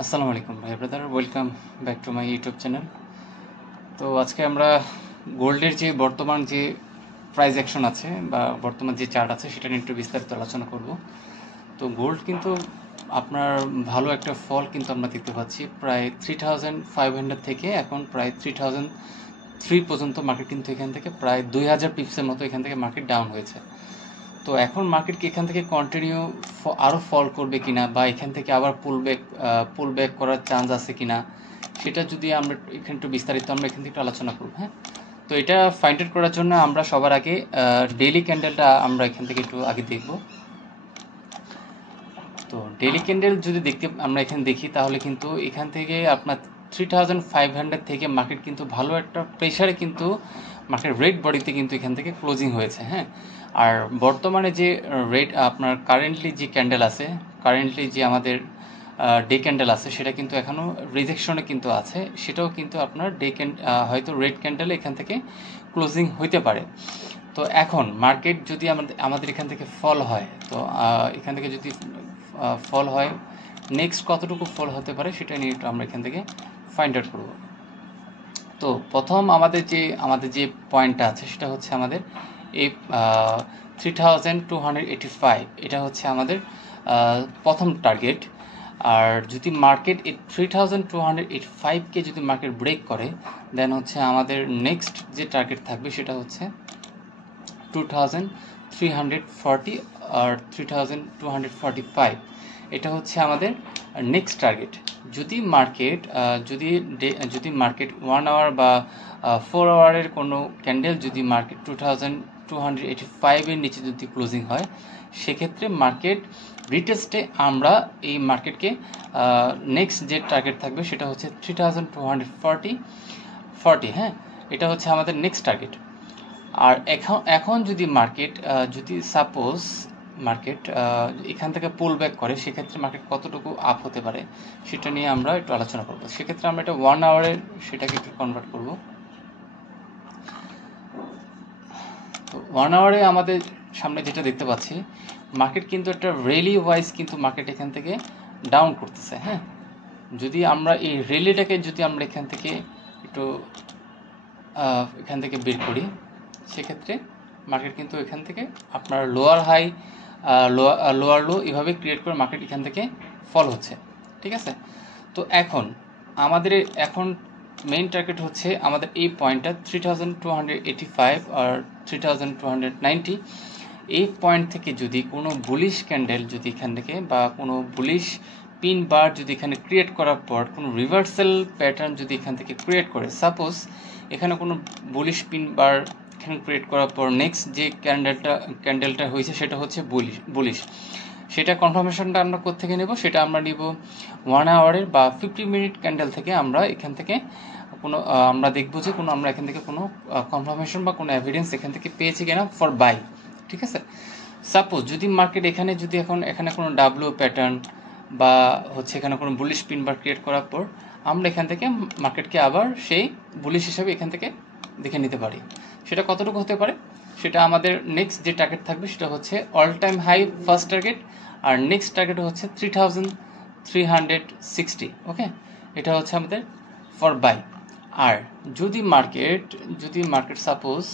আসসালামু আলাইকুম ভাই brother, welcome back to my YouTube channel. তো আজকে আমরা গোল্ডের যে বর্তমান যে প্রাইস অ্যাকশন আছে বা বর্তমান যে চার্ট আছে সেটা নিয়ে একটু বিস্তারিত আলোচনা করব। তো গোল্ড কিন্তু আপনার ভালো একটা ফল কিন্তু আমরা দেখতে পাচ্ছি, প্রায় 3500 থেকে এখন প্রায় 3003 পর্যন্ত মার্কেট কিন্তু এখান থেকে প্রায় 2000 পিপসের মতো এখান থেকে মার্কেট ডাউন হয়েছে। তো এখন মার্কেট কি এখান থেকে কন্টিনিউ আরও ফল করবে কিনা বা এখান থেকে আবার পুল ব্যাক করার চান্স আছে কিনা, সেটা যদি আমরা এখানে একটু বিস্তারিত আমরা এখান থেকে একটু আলোচনা করব। হ্যাঁ, তো এটা ফাইন্ড আউট করার জন্য আমরা সবার আগে ডেইলি ক্যান্ডেলটা আমরা এখান থেকে একটু আগে দেখব। তো ডেইলি ক্যান্ডেল যদি আমরা এখানে দেখি তাহলে কিন্তু এখান থেকে আপনার 3500 থেকে মার্কেট কিন্তু ভালো একটা প্রেশারে কিন্তু মার্কেট রেড বডিতে কিন্তু এখান থেকে ক্লোজিং হয়েছে। হ্যাঁ, আর বর্তমানে যে রেট আপনার কারেন্টলি যে ক্যান্ডেল আছে, কারেন্টলি যে আমাদের ডে ক্যান্ডেল আছে, সেটা কিন্তু এখনও রিজেকশনে কিন্তু আছে। সেটাও কিন্তু আপনার হয়তো রেড ক্যান্ডেলে এখান থেকে ক্লোজিং হইতে পারে। তো এখন মার্কেট যদি আমাদের এখান থেকে ফল হয়, তো এখান থেকে যদি ফল হয়, নেক্সট কতটুকু ফল হতে পারে সেটা নিয়ে একটু আমরা এখান থেকে ফাইন্ড আউট করব। তো প্রথম আমাদের যে পয়েন্টটা আছে সেটা হচ্ছে আমাদের এই 3285, এটা হচ্ছে আমাদের প্রথম টার্গেট। আর যদি মার্কেট এই 3285কে যদি মার্কেট ব্রেক করে, দেন হচ্ছে আমাদের নেক্সট যে টার্গেট থাকবে সেটা হচ্ছে 2340 আর 3245, এটা হচ্ছে আমাদের নেক্সট টার্গেট। যদি মার্কেট 1 আওয়ার বা 4 আওয়ারের কোনো ক্যান্ডেল যদি মার্কেট 2285-এর নিচে যদি ক্লোজিং হয়, সেক্ষেত্রে মার্কেট রিটেস্টে আমরা এই মার্কেটকে নেক্সট যে টার্গেট থাকবে সেটা হচ্ছে 3240। হ্যাঁ, এটা হচ্ছে আমাদের নেক্সট টার্গেট। আর এখন যদি মার্কেট যদি সাপোজ মার্কেট এখান থেকে পুল ব্যাক করে, সেক্ষেত্রে মার্কেট কতটুকু আপ হতে পারে সেটা নিয়ে আমরা একটু আলোচনা করব। সেক্ষেত্রে আমরা এটা 1 আওয়ারের সেটাকে একটু কনভার্ট করব। তো 1 আওয়ারে আমাদের সামনে যেটা দেখতে পাচ্ছি, মার্কেট কিন্তু একটা র্যালি ওয়াইজ কিন্তু মার্কেট এখান থেকে ডাউন করতেছে। হ্যাঁ, যদি আমরা এই র্যালিটাকে যদি আমরা এখান থেকে একটু এখান থেকে বের করি, সেক্ষেত্রে মার্কেট কিন্তু এখান থেকে আপনার লোয়ার হাই লোয়ার লো এভাবে ক্রিয়েট করে মার্কেট এখান থেকে ফল হচ্ছে। ঠিক আছে, তো আমাদের মেইন টার্গেট হচ্ছে আমাদের এই পয়েন্টটা 3285 আর 3290। এই পয়েন্ট থেকে যদি কোনো বুলিশ ক্যান্ডেল যদি এখান থেকে বা কোনো বুলিশ পিন বার যদি এখানে ক্রিয়েট করার পর কোনো রিভার্সাল প্যাটার্ন যদি এখান থেকে ক্রিয়েট করে, সাপোজ এখানে কোনো বুলিশ পিন বার এখানে ক্রিয়েট করার পর নেক্সট যে ক্যান্ডেলটা হয়েছে সেটা হচ্ছে বুলিশ, সেটা কনফার্মেশনটা আমরা কোত্থেকে নেব, সেটা আমরা নিব 1 আওয়ারের বা 50 মিনিট ক্যান্ডেল থেকে। আমরা এখান থেকে আমরা দেখব যে আমরা এখান থেকে কোনো কনফার্মেশন বা কোনো এভিডেন্স এখান থেকে পেয়েছি কিনা ফর বাই। ঠিক আছে, সাপোজ যদি মার্কেট এখানে কোনো ডাব্লিউ প্যাটার্ন বা হচ্ছে এখানে কোনো বুলিশ পিন বার ক্রিয়েট করার পর আমরা এখান থেকে মার্কেটকে আবার সেই বুলিশ হিসাবে এখান থেকে দেখে নিতে পারি। সেটা কতটুকু হতে পারে, সেটা আমাদের নেক্সট যে টার্গেট থাকবে সেটা হচ্ছে all time high first target, আর নেক্সট টার্গেট হচ্ছে 3360। ওকে, এটা হচ্ছে আমাদের ফর বাই। আর যদি মার্কেট সাপোজ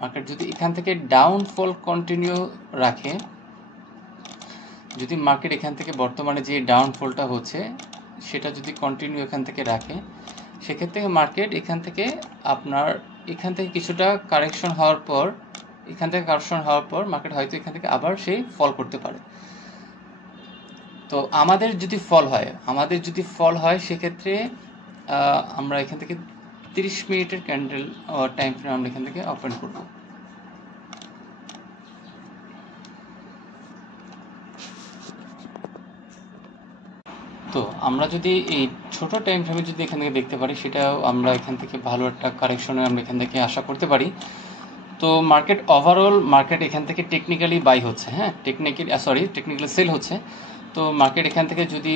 মার্কেট যদি এখান থেকে ডাউনফল কন্টিনিউ রাখে, যদি মার্কেট এখান থেকে বর্তমানে যে ডাউনফলটা হচ্ছে সেটা যদি কন্টিনিউ এখান থেকে রাখে, সেক্ষেত্রে মার্কেট এখান থেকে কিছুটা কারেকশন হওয়ার পর মার্কেট হয়তো এখান থেকে আবার সেই ফল করতে পারে। তো আমাদের যদি ফল হয় সেক্ষেত্রে আমরা এখান থেকে 30 মিনিটের ক্যান্ডেল টাইম ফ্রেম আমরা এখান থেকে ওপেন করব। তো আমরা যদি এই ছোট টাইম ফ্রেমে যদি এখান থেকে দেখতে পারি, সেটাও আমরা এখান থেকে ভালো একটা কারেকশনে আমরা এখান থেকে আশা করতে পারি। তো ওভারঅল মার্কেট এখান থেকে টেকনিক্যালি বাই হচ্ছে। হ্যাঁ, টেকনিক্যালি সেল হচ্ছে। তো মার্কেট এখান থেকে যদি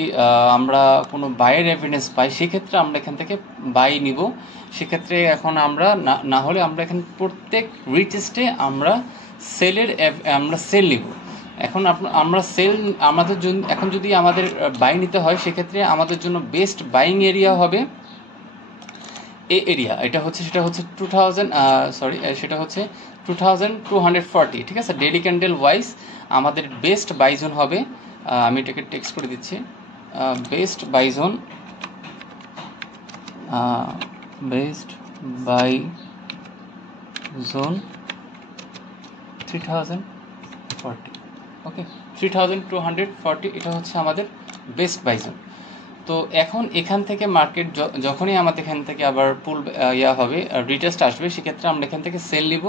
আমরা কোনো বাইয়ের এভিডেন্স পাই, সেক্ষেত্রে আমরা এখান থেকে বাই নিব। সেক্ষেত্রে এখন আমরা না হলে আমরা এখানে প্রত্যেক রিটেস্টে আমরা সেল নিব। এখন আমরা আমাদের জন্য এখন যদি আমাদের বাই নিতে হয়, সেক্ষেত্রে আমাদের জন্য বেস্ট বাইং এরিয়া হবে এই এরিয়া। সেটা হচ্ছে 2240, ঠিক আছে। ডেইলি ক্যান্ডেল ওয়াইজ আমাদের বেস্ট বাই জোন হবে, আমি এটাকে টেক্সট করে দিচ্ছি, best buy zone, best buy zone 3040, okay, 3240, এটা হচ্ছে আমাদের বেস্ট বাই জোন। তো এখন এখান থেকে মার্কেট যখনই আমাদের এখান থেকে আবার পুল হবে, রিটেস্ট আসবে, সেক্ষেত্রে আমরা এখান থেকে সেল নিব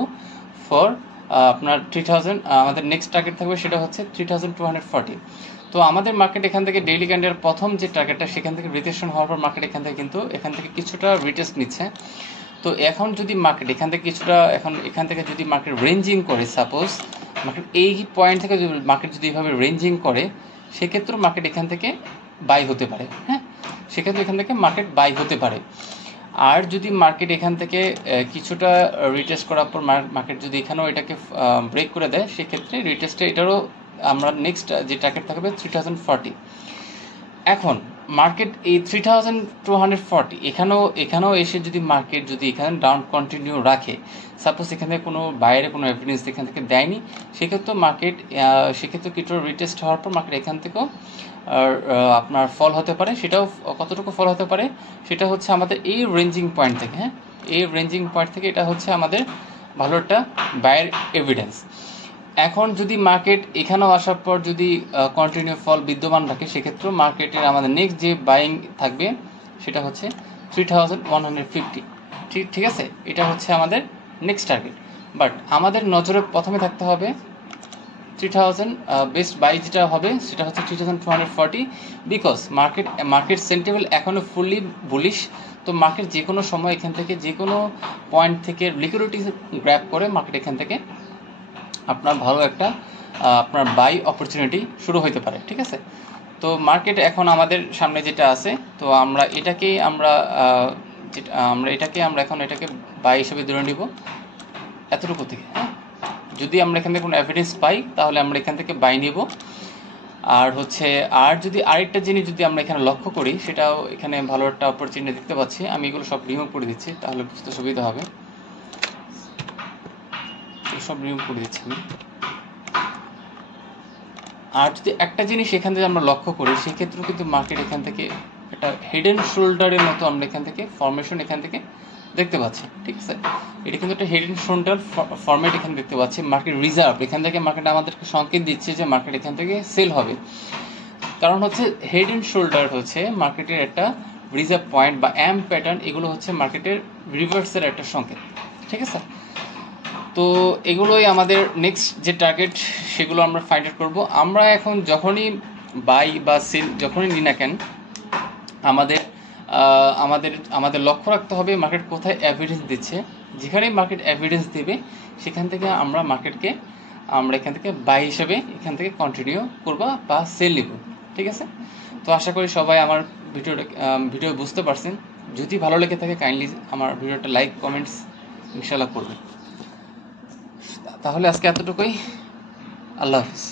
ফর আপনার 3000, আমাদের নেক্সট টার্গেট থাকবে সেটা হচ্ছে 3240। তো আমাদের মার্কেট এখান থেকে ডেইলি ক্যান্ডেল প্রথম যে টার্গেটটা, সেখান থেকে রিটেস্টেশন হওয়ার পর মার্কেট এখান থেকে কিছুটা রিটেস্ট নিচ্ছে। তো এখন যদি মার্কেট এখান থেকে যদি মার্কেট রেঞ্জিং করে, সাপোজ মার্কেট এই পয়েন্ট থেকে মার্কেট যদি এইভাবে রেঞ্জিং করে, সেক্ষেত্রেও মার্কেট এখান থেকে বাই হতে পারে, হ্যাঁ, সেক্ষেত্রে এখান থেকে মার্কেট বাই হতে পারে। আর যদি মার্কেট এখান থেকে কিছুটা রিটেস্ট করার পর মার্কেট যদি এখানেও এটাকে ব্রেক করে দেয়, সেক্ষেত্রে রিটেস্টে এটারও আমরা নেক্সট যে টার্গেট থাকবে 3040। এখন মার্কেট এই 3240 এখানেও এসে যদি মার্কেট যদি এখানে ডাউন কন্টিনিউ রাখে, সাপোজ এখান থেকে কোনো বাইরে কোনো এভিডেন্স এখান থেকে দেয়নি, সেক্ষেত্রে কিছুটা রিটেস্ট হওয়ার পর মার্কেট এখান থেকেও আপনার ফল হতে পারে। সেটাও কতটুকু ফল হতে পারে, সেটা হচ্ছে আমাদের এই রেঞ্জিং পয়েন্ট থেকে, হ্যাঁ, এই রেঞ্জিং পয়েন্ট থেকে এটা হচ্ছে আমাদের ভালো একটা বায়ের এভিডেন্স। এখন যদি মার্কেট এখানেও আসার পর যদি কন্টিনিউ ফল বিদ্যমান রাখে, সেক্ষেত্রেও মার্কেটের আমাদের নেক্সট যে বাইং থাকবে সেটা হচ্ছে 3150, ঠিক আছে। এটা হচ্ছে আমাদের নেক্সট টার্গেট। বাট আমাদের নজরে প্রথমে থাকতে হবে 3000, বেস্ট বাই যেটা হবে সেটা হচ্ছে 3240, বিকজ মার্কেট সেন্টিমেন্ট এখনও ফুললি বুলিশ। তো মার্কেট যে কোনো সময় এখান থেকে যে কোনো পয়েন্ট থেকে লিকুইডিটি গ্র্যাব করে মার্কেট এখান থেকে আপনার ভালো একটা আপনার বাই অপরচুনিটি শুরু হতে পারে, ঠিক আছে। তো মার্কেট এখন আমাদের সামনে যেটা আছে, তো আমরা এটাকে এখন এটাকে বাই হিসেবে ধরে নিব এতটুকু থেকে, হ্যাঁ। যদি আমরা এখান থেকে কোনো এভিডেন্স পাই, তাহলে আমরা এখান থেকে বাই নিব। আর যদি আরেকটা জিনিস যদি আমরা এখানে লক্ষ্য করি, সেটাও এখানে ভালো একটা অপরচুনিটি দেখতে পাচ্ছি। আমি এগুলো সব রিমুভ করে দিচ্ছি, তাহলে বুঝতে সুবিধা হবে। সব রিমুভ করে দিচ্ছি আমি। আর যদি একটা জিনিস এখান থেকে আমরা লক্ষ্য করি, সেক্ষেত্রেও কিন্তু মার্কেট এখান থেকে একটা হেড অ্যান্ড শোল্ডারের মতো আমরা এখান থেকে ফরমেশন এখান থেকে দেখতে পাচ্ছি, ঠিক আছে। এটা কিন্তু একটা হেড অ্যান্ড শোল্ডার ফরম্যাট এখানে দেখতে পাচ্ছি। মার্কেট রিজার্ভ, এখান থেকে মার্কেট আমাদেরকে সংকেত দিচ্ছে যে মার্কেট এখান থেকে সেল হবে। কারণ হচ্ছে হেড অ্যান্ড শোল্ডার হচ্ছে মার্কেটের একটা রিজার্ভ পয়েন্ট বা এম প্যাটার্ন, এগুলো হচ্ছে মার্কেটের রিভার্সের একটা সংকেত, ঠিক আছে। তো এগুলোই আমাদের নেক্সট যে টার্গেট, সেগুলো আমরা ফাইন্ড আউট করবো। আমরা এখন যখনই বাই বা সেল যখনই নিই না কেন, আমাদের লক্ষ্য রাখতে হবে মার্কেট কোথায় এভিডেন্স দিচ্ছে। যেখানেই মার্কেট এভিডেন্স দেবে, সেখান থেকে আমরা এখান থেকে বাই হিসেবে এখান থেকে কন্টিনিউ করবো বা সেল নিব, ঠিক আছে। তো আশা করি সবাই আমার ভিডিও বুঝতে পারছেন। যদি ভালো লেগে থাকে, কাইন্ডলি আমার ভিডিওটা লাইক কমেন্টস ইনশাল্লাহ করবেন। তাহলে আজকে এতটুকুই। আল্লাহ হাফিজ।